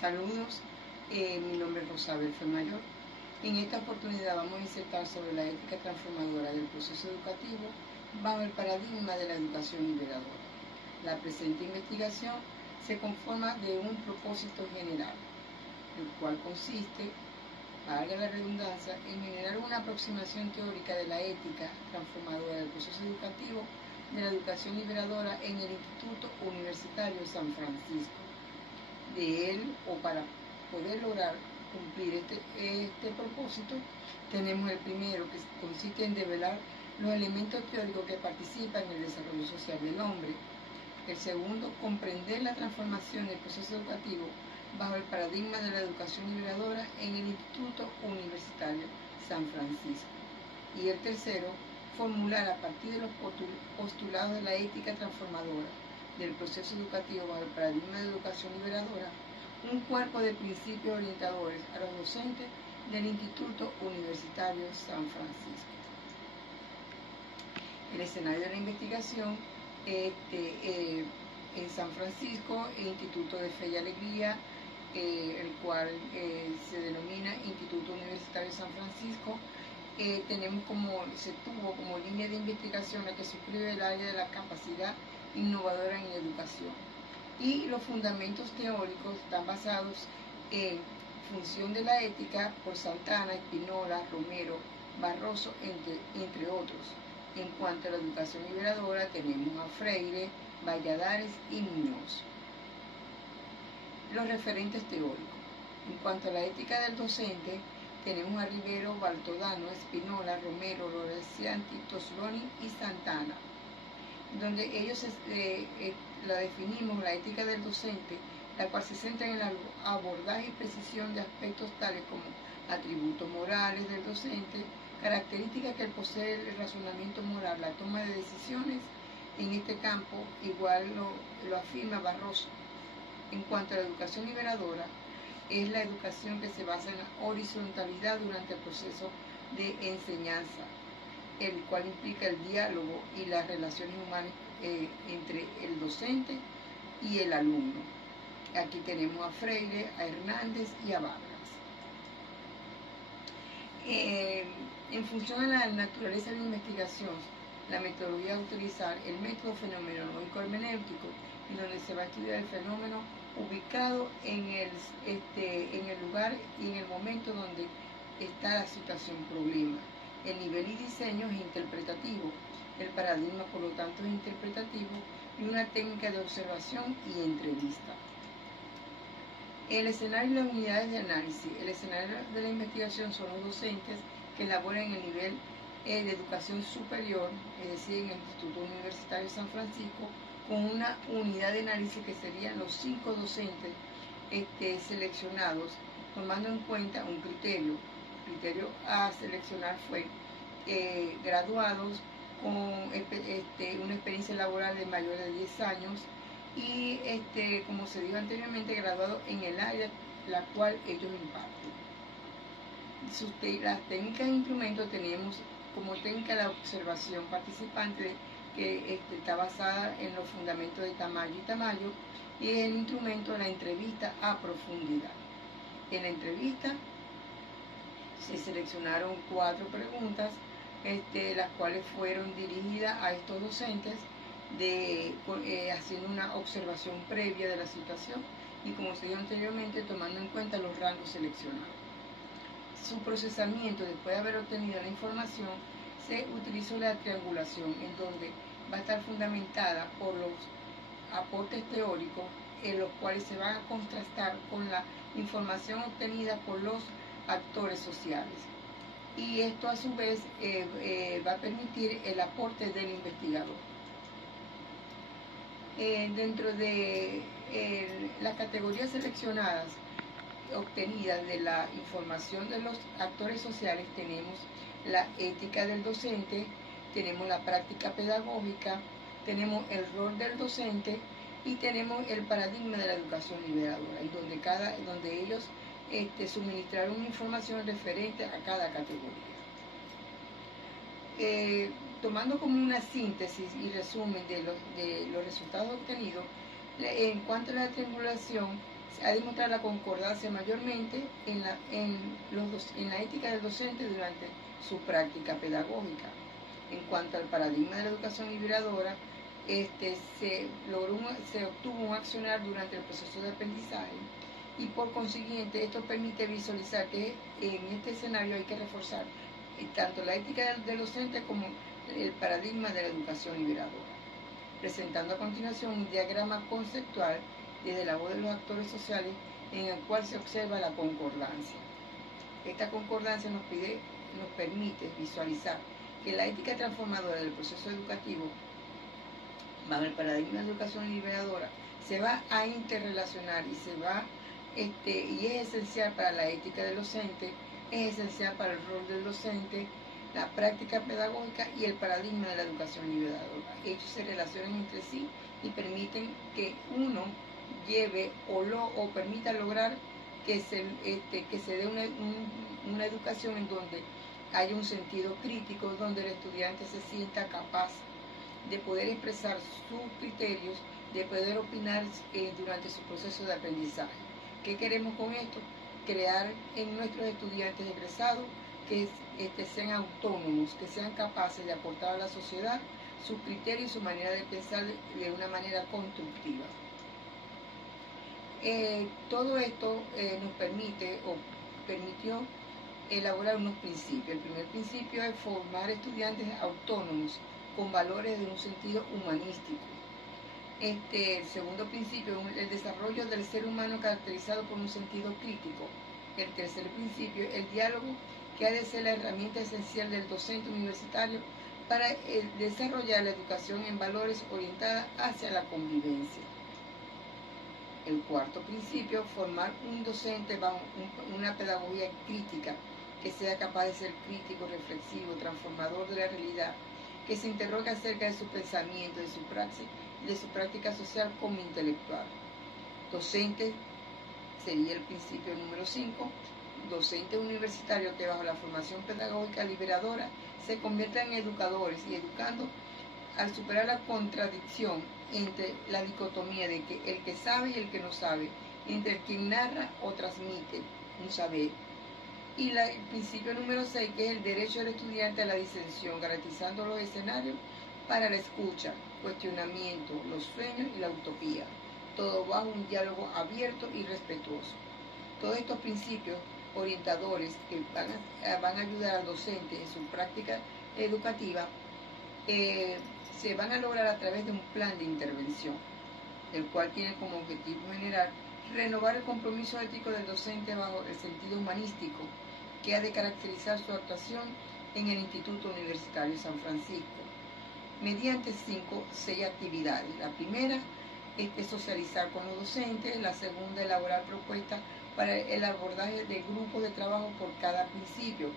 Saludos, mi nombre es Rosabel Mayor. En esta oportunidad vamos a insertar sobre la ética transformadora del proceso educativo bajo el paradigma de la educación liberadora. La presente investigación se conforma de un propósito general, el cual consiste, valga la redundancia, en generar una aproximación teórica de la ética transformadora del proceso educativo de la educación liberadora en el Instituto Universitario San Francisco. De él, o para poder lograr cumplir este propósito, tenemos el primero, que consiste en develar los elementos teóricos que participan en el desarrollo social del hombre. El segundo, comprender la transformación del proceso educativo bajo el paradigma de la educación liberadora en el Instituto Universitario San Francisco. Y el tercero, formular a partir de los postulados de la ética transformadora del proceso educativo bajo el paradigma de educación liberadora, un cuerpo de principios orientadores a los docentes del Instituto Universitario San Francisco. El escenario de la investigación en San Francisco, el Instituto de Fe y Alegría, el cual se denomina Instituto Universitario San Francisco. Se tuvo como línea de investigación la que suscribe el área de la capacidad innovadora en educación. Y los fundamentos teóricos están basados en función de la ética por Santana, Espinola, Romero, Barroso, entre otros. En cuanto a la educación liberadora, tenemos a Freire, Valladares y Muñoz. Los referentes teóricos. En cuanto a la ética del docente, tenemos a Rivero, Baltodano, Espinola, Romero, Lorenzianti, Tosloni y Santana, donde ellos la definimos, la ética del docente, la cual se centra en el abordaje y precisión de aspectos tales como atributos morales del docente, características que posee el razonamiento moral, la toma de decisiones en este campo, igual lo afirma Barroso. En cuanto a la educación liberadora, es la educación que se basa en la horizontalidad durante el proceso de enseñanza, el cual implica el diálogo y las relaciones humanas entre el docente y el alumno. Aquí tenemos a Freire, a Hernández y a Vargas. En función de la naturaleza de la investigación, la metodología a utilizar el método fenomenológico hermenéutico, en donde se va a estudiar el fenómeno ubicado en el lugar y en el momento donde está la situación problema. El nivel y diseño es interpretativo, el paradigma por lo tanto es interpretativo, y una técnica de observación y entrevista. El escenario y las unidades de análisis. El escenario de la investigación son los docentes que elaboran en el nivel de educación superior, es decir, en el Instituto Universitario San Francisco, con una unidad de análisis que serían los 5 docentes seleccionados, tomando en cuenta un criterio. El criterio a seleccionar fue graduados con una experiencia laboral de mayor de 10 años y, como se dijo anteriormente, graduados en el área la cual ellos imparten. Las técnicas de instrumento tenemos como técnica la observación participante, que está basada en los fundamentos de Tamayo y Tamayo, y el instrumento la entrevista a profundidad. En la entrevista se seleccionaron 4 preguntas, las cuales fueron dirigidas a estos docentes haciendo una observación previa de la situación y, como se dijo anteriormente, tomando en cuenta los rangos seleccionados. Su procesamiento, después de haber obtenido la información, se utilizó la triangulación, en donde va a estar fundamentada por los aportes teóricos, en los cuales se van a contrastar con la información obtenida por los actores sociales. Y esto a su vez va a permitir el aporte del investigador. Dentro de las categorías seleccionadas obtenidas de la información de los actores sociales, tenemos la ética del docente, tenemos la práctica pedagógica, tenemos el rol del docente y tenemos el paradigma de la educación liberadora, en donde ellos suministraron información referente a cada categoría. Tomando como una síntesis y resumen de los resultados obtenidos, en cuanto a la triangulación, ha demostrado la concordancia mayormente en la ética del docente durante su práctica pedagógica. En cuanto al paradigma de la educación liberadora, se obtuvo un accionar durante el proceso de aprendizaje y por consiguiente esto permite visualizar que en este escenario hay que reforzar tanto la ética del docente como el paradigma de la educación liberadora, presentando a continuación un diagrama conceptual desde la voz de los actores sociales en el cual se observa la concordancia. Esta concordancia nos permite visualizar que la ética transformadora del proceso educativo, bajo el paradigma de educación liberadora, se va a interrelacionar y es esencial para la ética del docente, es esencial para el rol del docente, la práctica pedagógica y el paradigma de la educación liberadora. Ellos se relacionan entre sí y permiten que uno lleve o permita lograr que se dé una educación en donde haya un sentido crítico, donde el estudiante se sienta capaz de poder expresar sus criterios, de poder opinar durante su proceso de aprendizaje. ¿Qué queremos con esto? Crear en nuestros estudiantes egresados que sean autónomos, que sean capaces de aportar a la sociedad sus criterios y su manera de pensar de una manera constructiva. Todo esto nos permitió elaborar unos principios. El primer principio es formar estudiantes autónomos con valores de un sentido humanístico. El segundo principio, el desarrollo del ser humano caracterizado por un sentido crítico. El tercer principio, el diálogo, que ha de ser la herramienta esencial del docente universitario para desarrollar la educación en valores orientada hacia la convivencia. El cuarto principio, formar un docente bajo una pedagogía crítica, que sea capaz de ser crítico, reflexivo, transformador de la realidad, que se interroga acerca de su pensamiento, de su praxis y de su práctica social como intelectual. Docente sería el principio número 5, docentes universitarios que bajo la formación pedagógica liberadora se conviertan en educadores y educando al superar la contradicción entre la dicotomía de que el que sabe y el que no sabe, entre el quien narra o transmite un saber. Y el principio número 6, que es el derecho del estudiante a la disensión, garantizando los escenarios para la escucha, cuestionamiento, los sueños y la utopía, todo bajo un diálogo abierto y respetuoso. Todos estos principios orientadores que van a ayudar al docente en su práctica educativa se van a lograr a través de un plan de intervención, el cual tiene como objetivo general renovar el compromiso ético del docente bajo el sentido humanístico que ha de caracterizar su actuación en el Instituto Universitario San Francisco, mediante 6 actividades. La primera es socializar con los docentes, la segunda, elaborar propuestas para el abordaje de grupos de trabajo por cada principio,